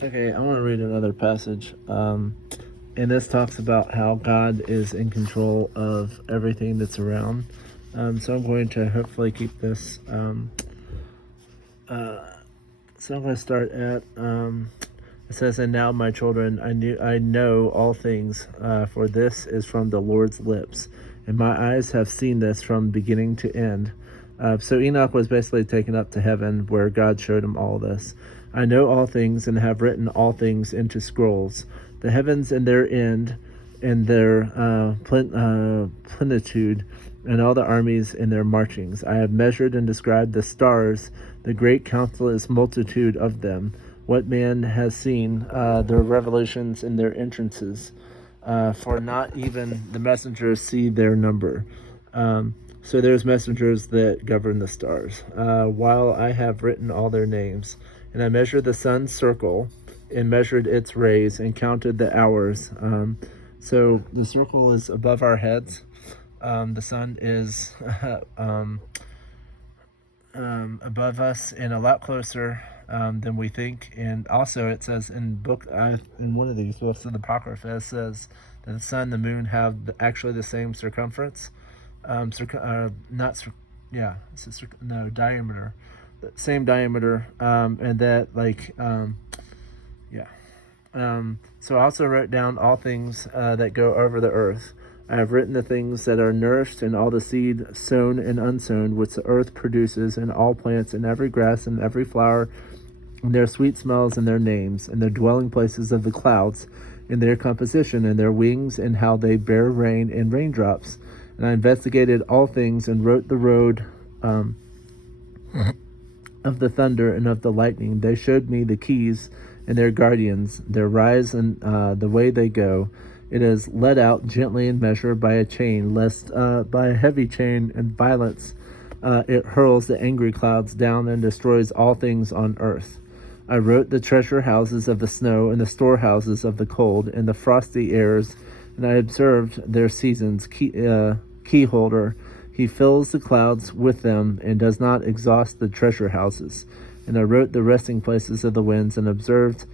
Okay, I want to read another passage. And this talks about how God is in control of everything that's around. So I'm going to hopefully keep this. So I'm going to start at. It says, "And now, my children, I know all things, for this is from the Lord's lips, and my eyes have seen this from beginning to end." So Enoch was basically taken up to heaven, where God showed him all this. "I know all things, and have written all things into scrolls, the heavens and their end, and their plenitude, and all the armies in their marchings. I have measured and described the stars, the great countless multitude of them. What man has seen their revelations and their entrances? For not even the messengers see their number." So there's messengers that govern the stars. "While I have written all their names, and I measured the sun's circle, and measured its rays, and counted the hours." So the circle is above our heads. The sun is above us and a lot closer than we think. And also, it says in one of these books of the Apocrypha, it says that the sun, the moon have actually the same circumference. Not cir- yeah, no diameter, same diameter, and that yeah. So I also wrote down all things that go over the earth. I have written the things that are nourished, and all the seed sown and unsown, which the earth produces, and all plants, and every grass, and every flower, and their sweet smells, and their names, and the dwelling places of the clouds, and their composition, and their wings, and how they bear rain and raindrops. And I investigated all things, and wrote the road of the thunder and of the lightning. They showed me the keys and their guardians, their rise and the way they go. It is led out gently and measured by a chain, lest by a heavy chain and violence it hurls the angry clouds down and destroys all things on earth. I wrote the treasure houses of the snow, and the storehouses of the cold, and the frosty airs, and I observed their seasons. Key holder, he fills the clouds with them, and does not exhaust the treasure houses. And I wrote the resting places of the winds, and observed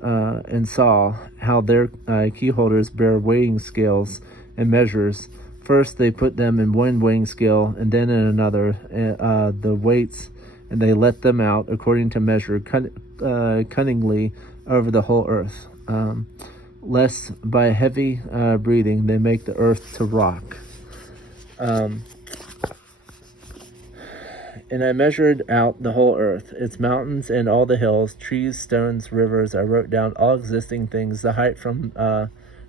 and saw how their key holders bear weighing scales and measures. First they put them in one weighing scale, and then in another, the weights, and they let them out according to measure, cunningly over the whole earth, lest by heavy breathing they make the earth to rock. And I measured out the whole earth, its mountains and all the hills, trees, stones, rivers. I wrote down all existing things, the height from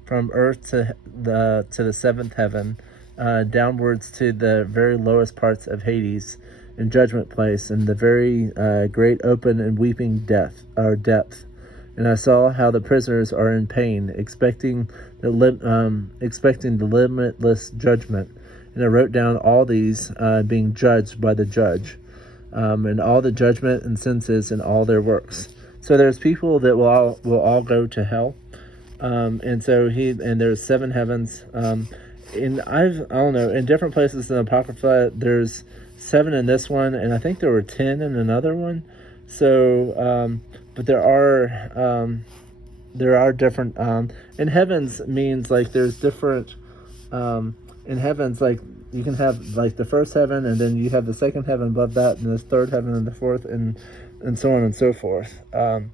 earth to the seventh heaven, downwards to the very lowest parts of Hades, and judgment place, and the very great open and weeping depth. And I saw how the prisoners are in pain, expecting the limitless judgment. And I wrote down all these being judged by the judge, and all the judgment and sentences and all their works. So there's people that will all go to hell, and there's seven heavens. And I don't know, in different places in the Apocrypha, there's seven in this one, and I think there were 10 in another one. So, but there are different. And heavens means like there's different. In heavens, like you can have like the first heaven, and then you have the second heaven above that, and the third heaven, and the fourth, and so on and so forth. And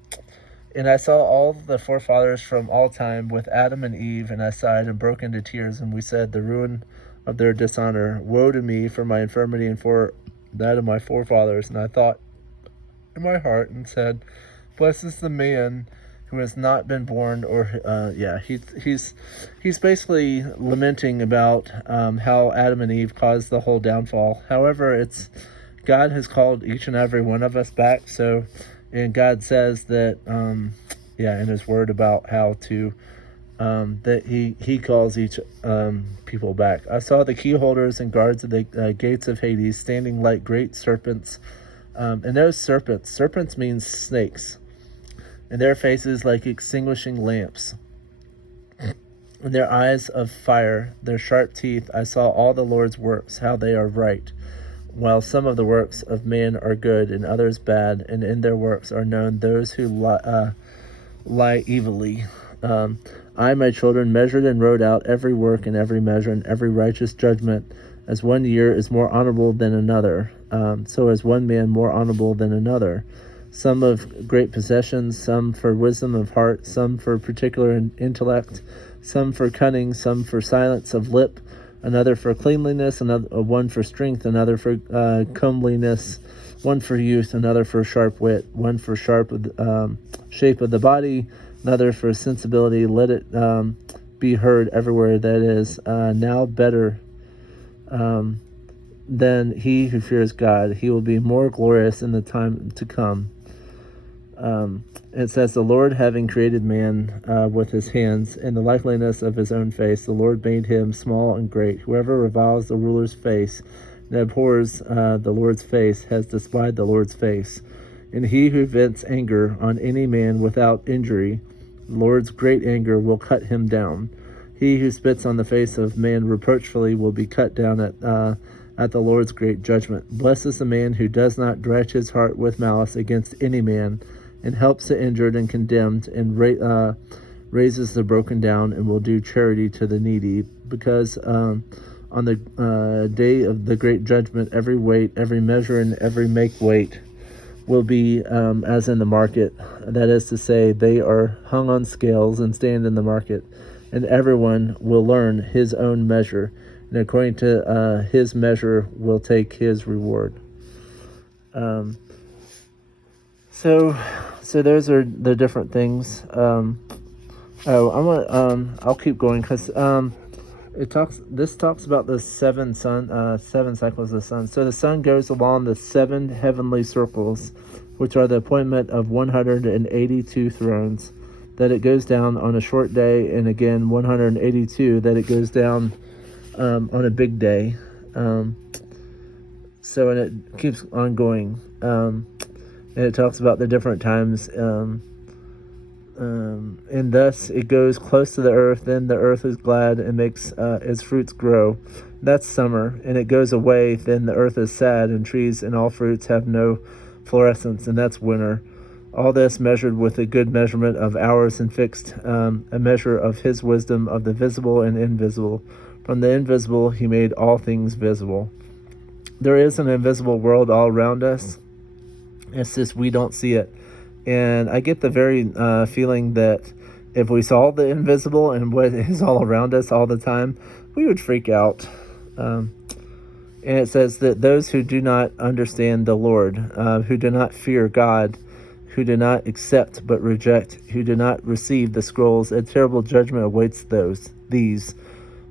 I saw all the forefathers from all time with Adam and Eve, and I sighed and broke into tears, and we said, "The ruin of their dishonor. Woe to me for my infirmity and for that of my forefathers." And I thought in my heart and said, "Blessed is the man who has not been born," or he's basically lamenting about how Adam and Eve caused the whole downfall. However, it's God has called each and every one of us back. So, and God says that in His Word about how to that He calls each people back. I saw the key holders and guards of the gates of Hades standing like great serpents, and those serpents means snakes, and their faces like extinguishing lamps, and their eyes of fire, their sharp teeth. I saw all the Lord's works, how they are right, while some of the works of man are good and others bad, and in their works are known those who lie evilly. I, my children, measured and wrote out every work and every measure and every righteous judgment, as one year is more honorable than another, so is one man more honorable than another. Some of great possessions, some for wisdom of heart, some for particular intellect, some for cunning, some for silence of lip, another for cleanliness, another one for strength, another for comeliness, one for youth, another for sharp wit, one for sharp shape of the body, another for sensibility. Let it be heard everywhere that is now better than he who fears God. He will be more glorious in the time to come. It says, the Lord having created man with his hands in the likeness of his own face, the Lord made him small and great. Whoever reviles the ruler's face and abhors the Lord's face has despised the Lord's face. And he who vents anger on any man without injury, the Lord's great anger will cut him down. He who spits on the face of man reproachfully will be cut down at the Lord's great judgment. Blessed is the man who does not dredge his heart with malice against any man, and helps the injured and condemned, and raises the broken down, and will do charity to the needy. Because on the day of the great judgment, every weight, every measure, and every make weight will be as in the market. That is to say, they are hung on scales and stand in the market, and everyone will learn his own measure, and according to his measure will take his reward. So those are the different things. I'll keep going because this talks about the seven cycles of the sun. So the sun goes along the 7 heavenly circles, which are the appointment of 182 thrones, that it goes down on a short day, and again 182 that it goes down on a big day. So and it keeps on going. And it talks about the different times. And thus it goes close to the earth, then the earth is glad and makes its fruits grow. That's summer. And it goes away, then the earth is sad, and trees and all fruits have no fluorescence, and that's winter. All this measured with a good measurement of hours, and fixed a measure of his wisdom of the visible and invisible. From the invisible he made all things visible. There is an invisible world all around us. It's just we don't see it. And I get the very feeling that if we saw the invisible and what is all around us all the time, we would freak out. And it says that those who do not understand the Lord, who do not fear God, who do not accept but reject, who do not receive the scrolls, a terrible judgment awaits these.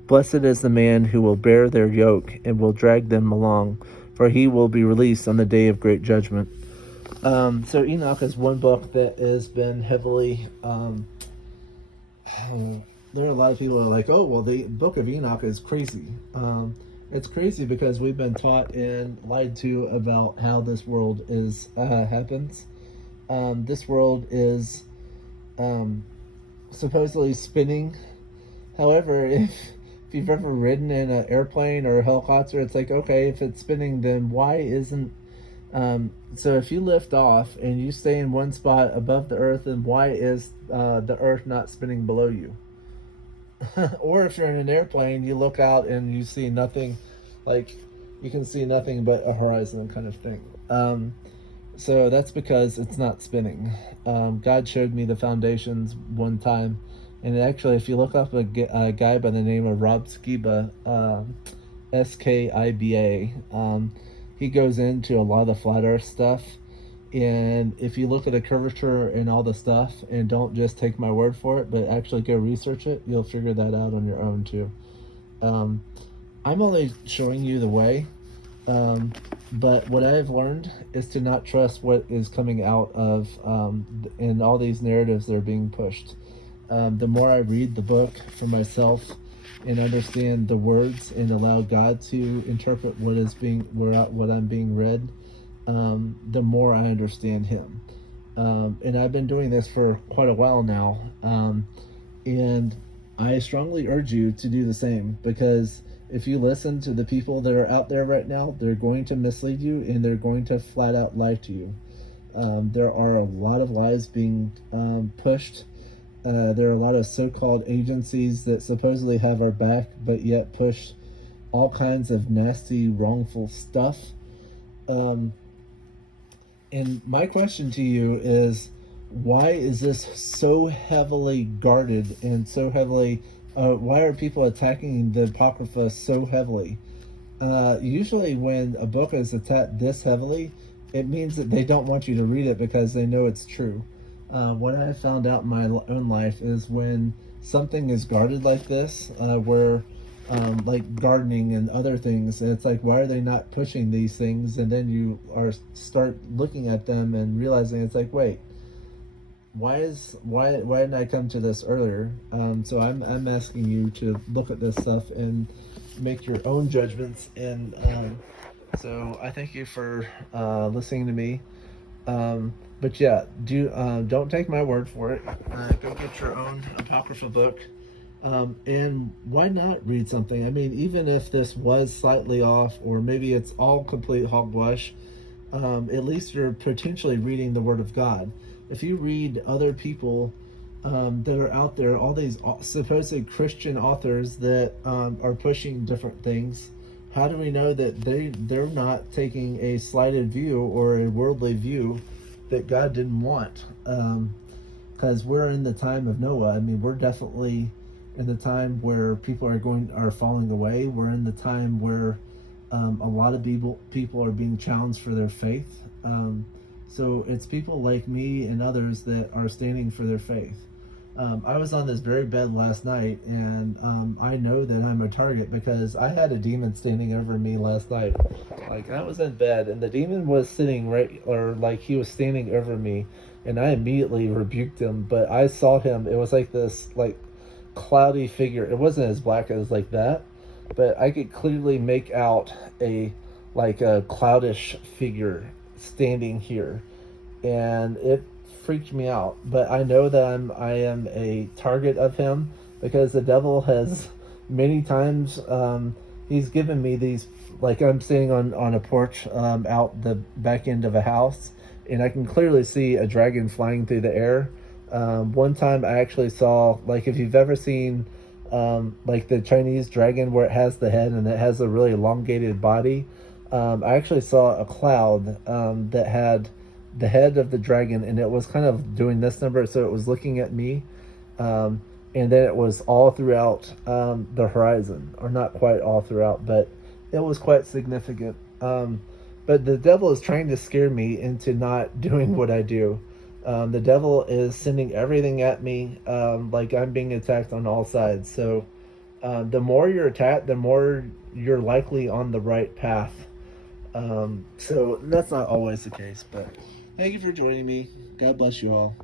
Blessed is the man who will bear their yoke and will drag them along, for he will be released on the day of great judgment. So Enoch is one book that has been heavily, there are a lot of people who are like, oh, well, the book of Enoch is crazy. It's crazy because we've been taught and lied to about how this world happens. This world is supposedly spinning. However, if you've ever ridden in an airplane or a helicopter, it's like, okay, if it's spinning, then why isn't so if you lift off and you stay in one spot above the earth, then why is the earth not spinning below you? Or if you're in an airplane, you look out and you see nothing, like you can see nothing but a horizon kind of thing. So that's because it's not spinning. God showed me the foundations one time, and actually if you look up a guy by the name of Rob Skiba, Skiba, he goes into a lot of the flat earth stuff. And if you look at the curvature and all the stuff, and don't just take my word for it, but actually go research it, you'll figure that out on your own too. I'm only showing you the way, but what I've learned is to not trust what is coming out of in all these narratives that are being pushed. The more I read the book for myself and understand the words and allow God to interpret what I'm being read, the more I understand him. And I've been doing this for quite a while now. And I strongly urge you to do the same, because if you listen to the people that are out there right now, they're going to mislead you, and they're going to flat out lie to you. There are a lot of lies being pushed There are a lot of so-called agencies that supposedly have our back, but yet push all kinds of nasty, wrongful stuff. Um, and my question to you is, why is this so heavily guarded and so heavily? Why are people attacking the Apocrypha so heavily? Usually, when a book is attacked this heavily, it means that they don't want you to read it because they know it's true. What I found out in my own life is when something is guarded like this, where like gardening and other things, it's like, why are they not pushing these things? And then you are start looking at them and realizing it's like, wait, why didn't I come to this earlier? So I'm asking you to look at this stuff and make your own judgments. And so I thank you for listening to me. But yeah, don't take my word for it. Go get your own apocrypha book. And why not read something? I mean, even if this was slightly off, or maybe it's all complete hogwash, at least you're potentially reading the Word of God. If you read other people that are out there, all these supposed Christian authors that are pushing different things, how do we know that they're not taking a slighted view or a worldly view that God didn't want? Because we're in the time of Noah. I mean, we're definitely in the time where people are falling away. We're in the time where a lot of people are being challenged for their faith. So it's people like me and others that are standing for their faith. I was on this very bed last night, and I know that I'm a target because I had a demon standing over me last night. Like, I was in bed, and the demon was sitting right, or like he was standing over me, and I immediately rebuked him. But I saw him; it was like this, like cloudy figure. It wasn't as black as like that, but I could clearly make out a cloudish figure standing here, and it freaked me out. But I know that I am a target of him because the devil has many times he's given me these, like I'm sitting on a porch out the back end of a house, and I can clearly see a dragon flying through the air. One time I actually saw, like, if you've ever seen like the Chinese dragon where it has the head and it has a really elongated body. I actually saw a cloud that had the head of the dragon, and it was kind of doing this number, so it was looking at me. And then it was all throughout the horizon, or not quite all throughout, but it was quite significant. But the devil is trying to scare me into not doing what I do. The devil is sending everything at me, like I'm being attacked on all sides. So the more you're attacked, the more you're likely on the right path. So that's not always the case, but thank you for joining me. God bless you all.